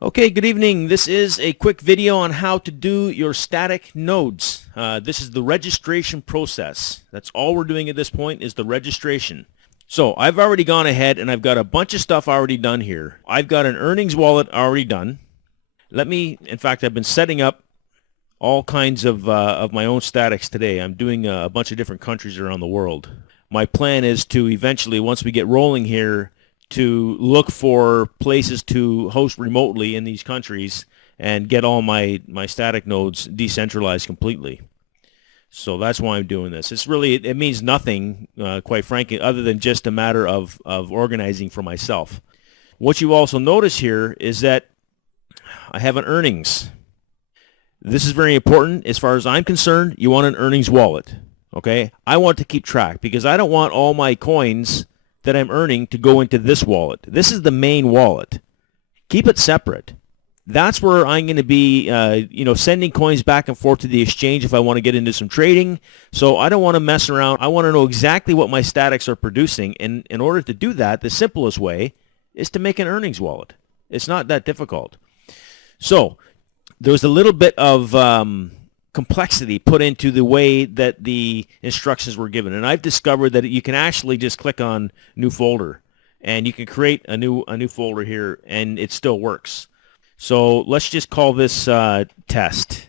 Okay, good evening. This is a quick video on how to do your static nodes. This is the registration process. That's all we're doing at this point is the registration. So I've already gone ahead and I've got a bunch of stuff already done here. I've got an earnings wallet already done. In fact, I've been setting up all kinds of my own statics today. I'm doing a bunch of different countries around the world. My plan is to eventually, once we get rolling here, to look for places to host remotely in these countries and get all my static nodes decentralized completely. So that's why I'm doing this. It means nothing, quite frankly, other than just a matter of organizing for myself. What you also notice here is that I have an earnings. This is very important. As far as I'm concerned, you want an earnings wallet. Okay? I want to keep track because I don't want all my coins that I'm earning to go into this wallet. This is the main wallet. Keep it separate. That's where I'm going to be sending coins back and forth to the exchange if I want to get into some trading. So I don't want to mess around. I want to know exactly what my statics are producing. And in order to do that, the simplest way is to make an earnings wallet. It's not that difficult. So there's a little bit of complexity put into the way that the instructions were given, and I've discovered that you can actually just click on new folder and you can create a new folder here and it still works. So let's just call this test.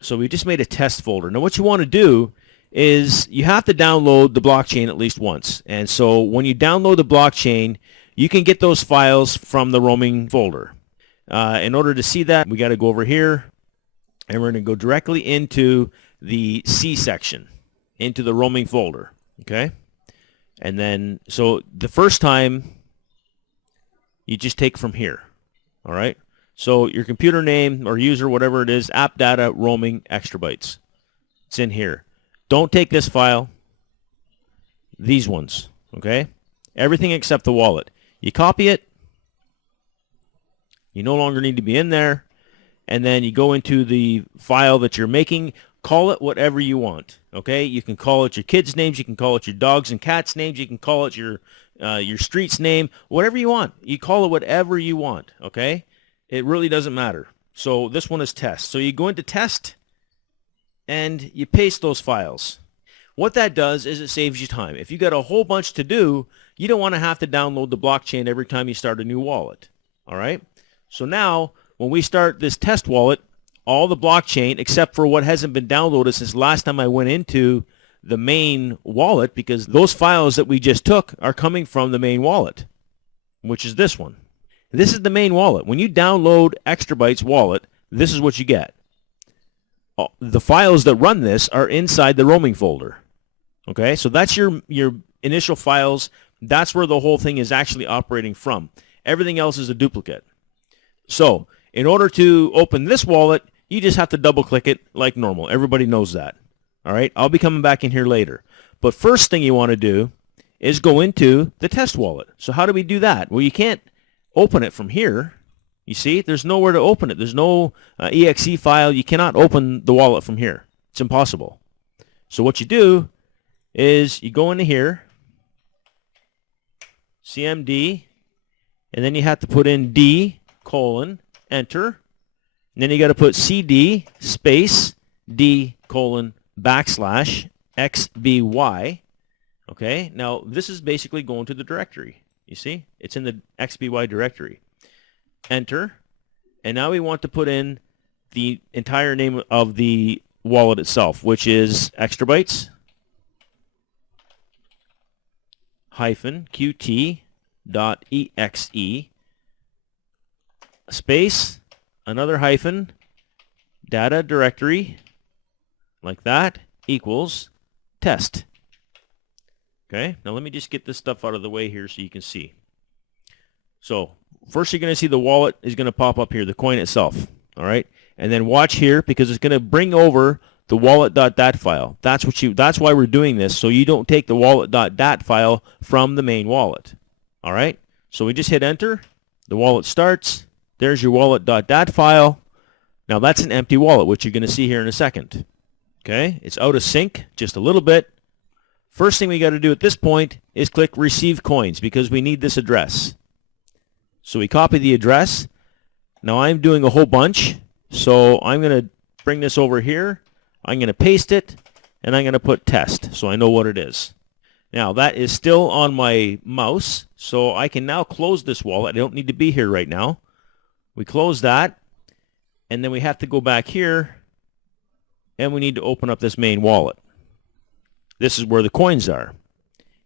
So we just made a test folder. Now what you want to do is you have to download the blockchain at least once, and so when you download the blockchain you can get those files from the roaming folder. In order to see that, we got to go over here and we're going to go directly into the C section, into the roaming folder, okay? And then, so the first time, you just take from here, all right? So your computer name or user, whatever it is, app data roaming XTRABYTES. It's in here. Don't take this file, these ones, okay? Everything except the wallet. You copy it. You no longer need to be in there. And then you go into the file that you're making, call it whatever you want, okay? You can call it your kids' names, you can call it your dogs and cats' names, you can call it your street's name, whatever you want. You call it whatever you want, okay? It really doesn't matter. So this one is test. So you go into test and you paste those files. What that does is it saves you time. If you got a whole bunch to do, you don't want to have to download the blockchain every time you start a new wallet, all right? So now, when we start this test wallet, all the blockchain, except for what hasn't been downloaded since last time I went into the main wallet, because those files that we just took are coming from the main wallet, which is this one. This is the main wallet. When you download XTRABYTES wallet, this is what you get. The files that run this are inside the roaming folder. Okay, so that's your initial files. That's where the whole thing is actually operating from. Everything else is a duplicate. So, in order to open this wallet, you just have to double click it like normal. Everybody knows that. All right, I'll be coming back in here later. But first thing you want to do is go into the test wallet. So how do we do that? Well, you can't open it from here. You see, there's nowhere to open it. There's no exe file. You cannot open the wallet from here. It's impossible. So what you do is you go into here, CMD, and then you have to put in D:, enter, and then you got to put CD space D:// XBY. Okay, now this is basically going to the directory. You see, it's in the XBY directory. Enter, and now we want to put in the entire name of the wallet itself, which is XTRABYTES -qt.exe space, another hyphen, data directory, like that, equals test. Okay, now let me just get this stuff out of the way here so you can see. So first you're going to see the wallet is going to pop up here, the coin itself, all right? And then watch here because it's going to bring over the wallet.dat file. That's why we're doing this, so you don't take the wallet.dat file from the main wallet. All right? So we just hit enter, the wallet starts. There's your wallet.dat file. Now that's an empty wallet, which you're going to see here in a second. Okay? It's out of sync just a little bit. First thing we got to do at this point is click receive coins because we need this address. So we copy the address. Now I'm doing a whole bunch, so I'm going to bring this over here. I'm going to paste it, and I'm going to put test so I know what it is. Now that is still on my mouse, so I can now close this wallet. I don't need to be here right now. We close that, and then we have to go back here, and we need to open up this main wallet. This is where the coins are.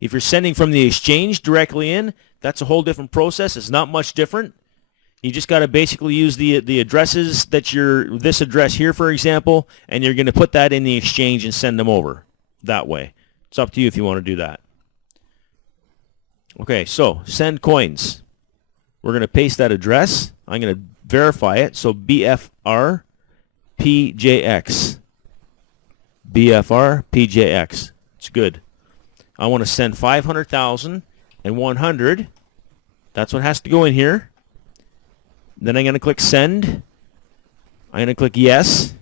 If you're sending from the exchange directly in, that's a whole different process. It's not much different. You just got to basically use the addresses that this address here, for example, and you're going to put that in the exchange and send them over that way. It's up to you if you want to do that. Okay, so send coins. We're going to paste that address. I'm going to verify it. So BFR PJX. BFR PJX. It's good. I want to send 500,000 and 100. That's what has to go in here. Then I'm going to click send. I'm going to click yes.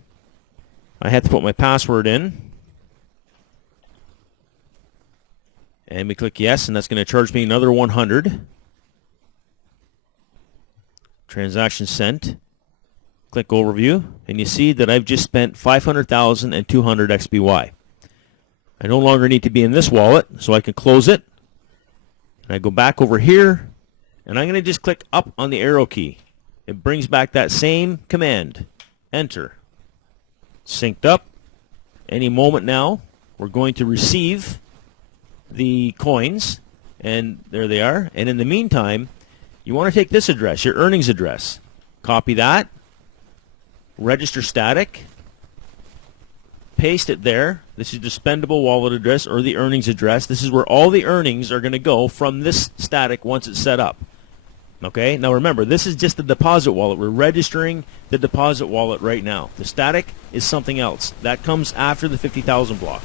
I have to put my password in. And we click yes, and that's going to charge me another 100. Transaction sent. Click overview, and you see that I've just spent 500,000 and 200 XBY. I no longer need to be in this wallet, so I can close it. And I go back over here, and I'm going to just click up on the arrow key. It brings back that same command. Enter. Synced up. Any moment now, we're going to receive the coins, and there they are. And in the meantime, you want to take this address, your earnings address. Copy that. Register STaTiC. Paste it there. This is the spendable wallet address or the earnings address. This is where all the earnings are going to go from this STaTiC once it's set up. Okay, now remember, this is just the deposit wallet. We're registering the deposit wallet right now. The STaTiC is something else. That comes after the 50,000 block.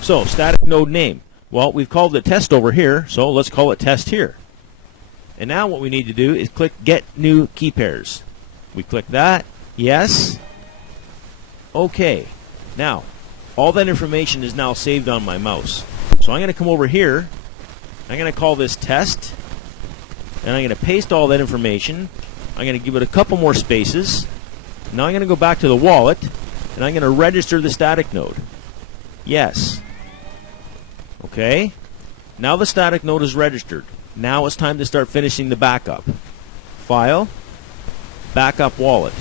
So, STaTiC node name. Well, we've called it test over here, so let's call it test here. And now what we need to do is click get new key pairs. We click that. Yes. Okay. Now, all that information is now saved on my mouse. So I'm going to come over here. I'm going to call this test. And I'm going to paste all that information. I'm going to give it a couple more spaces. Now I'm going to go back to the wallet, and I'm going to register the STaTiC node. Yes. Okay. Now the STaTiC node is registered. Now it's time to start finishing the backup. File, backup wallet.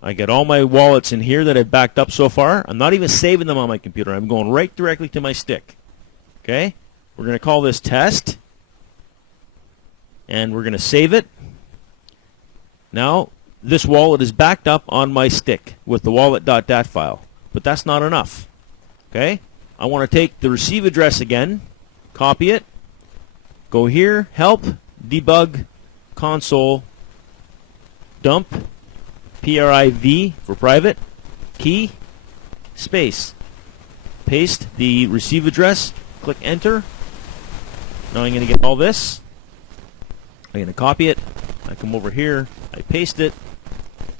I get all my wallets in here that I've backed up so far. I'm not even saving them on my computer. I'm going right directly to my stick. Okay. We're going to call this test. And we're going to save it. Now, this wallet is backed up on my stick with the wallet.dat file. But that's not enough. Okay? I want to take the receive address again, copy it, go here, help, debug, console, dump, PRIV for private, key, space. Paste the receive address, click enter. Now I'm going to get all this. I'm going to copy it. I come over here. I paste it.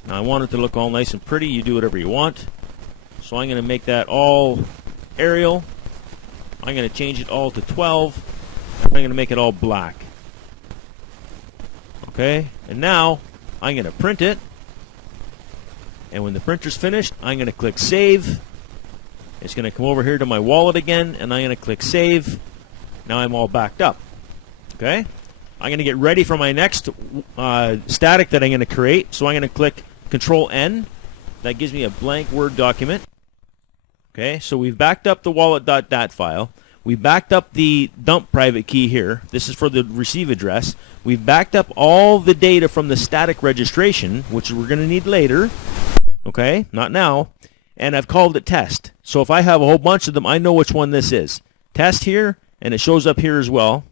Now I want it to look all nice and pretty. You do whatever you want. So I'm going to make that all Arial. I'm going to change it all to 12. I'm going to make it all black. Okay. And now I'm going to print it. And when the printer's finished, I'm going to click save. It's going to come over here to my wallet again, and I'm going to click save. Now I'm all backed up. Okay. I'm going to get ready for my next STaTiC that I'm going to create. So I'm going to click Control-N. That gives me a blank Word document. Okay, so we've backed up the wallet.dat file. We've backed up the dump private key here. This is for the receive address. We've backed up all the data from the STaTiC registration, which we're going to need later. Okay, not now. And I've called it test. So if I have a whole bunch of them, I know which one this is. Test here, and it shows up here as well.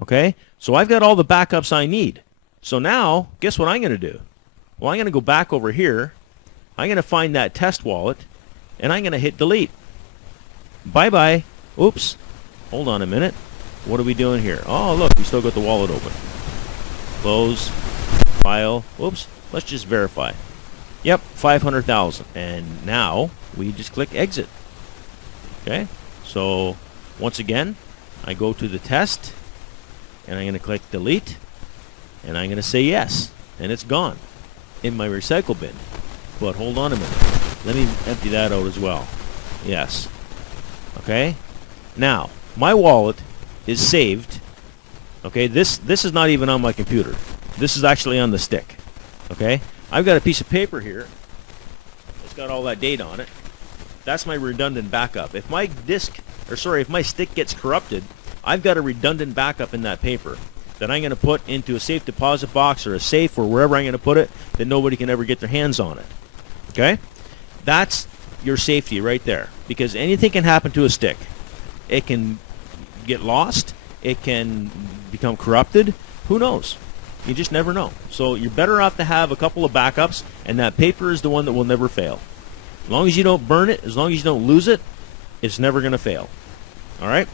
Okay, so I've got all the backups I need. So now, guess what I'm going to do? Well, I'm going to go back over here. I'm going to find that test wallet, and I'm going to hit delete. Bye-bye. Oops. Hold on a minute. What are we doing here? Oh, look, we still got the wallet open. Close. File. Oops. Let's just verify. Yep, 500,000. And now we just click exit. Okay? So, once again, I go to the test, and I'm going to click delete. And I'm going to say yes. And it's gone in my recycle bin. But hold on a minute. Let me empty that out as well. Yes. Okay. Now, my wallet is saved. Okay, this is not even on my computer. This is actually on the stick. Okay, I've got a piece of paper here. It's got all that data on it. That's my redundant backup. If my if my stick gets corrupted, I've got a redundant backup in that paper that I'm going to put into a safe deposit box or a safe or wherever I'm going to put it that nobody can ever get their hands on it. Okay? That's your safety right there, because anything can happen to a stick. It can get lost. It can become corrupted. Who knows? You just never know. So you're better off to have a couple of backups, and that paper is the one that will never fail. As long as you don't burn it, as long as you don't lose it, it's never going to fail. All right?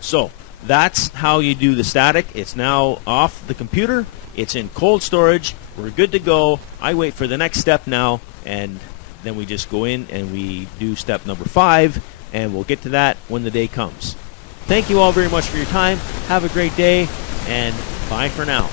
So that's how you do the STaTiC. It's now off the computer. It's in cold storage. We're good to go. I wait for the next step now, and then we just go in and we do step number 5, and we'll get to that when the day comes. Thank you all very much for your time. Have a great day, and bye for now.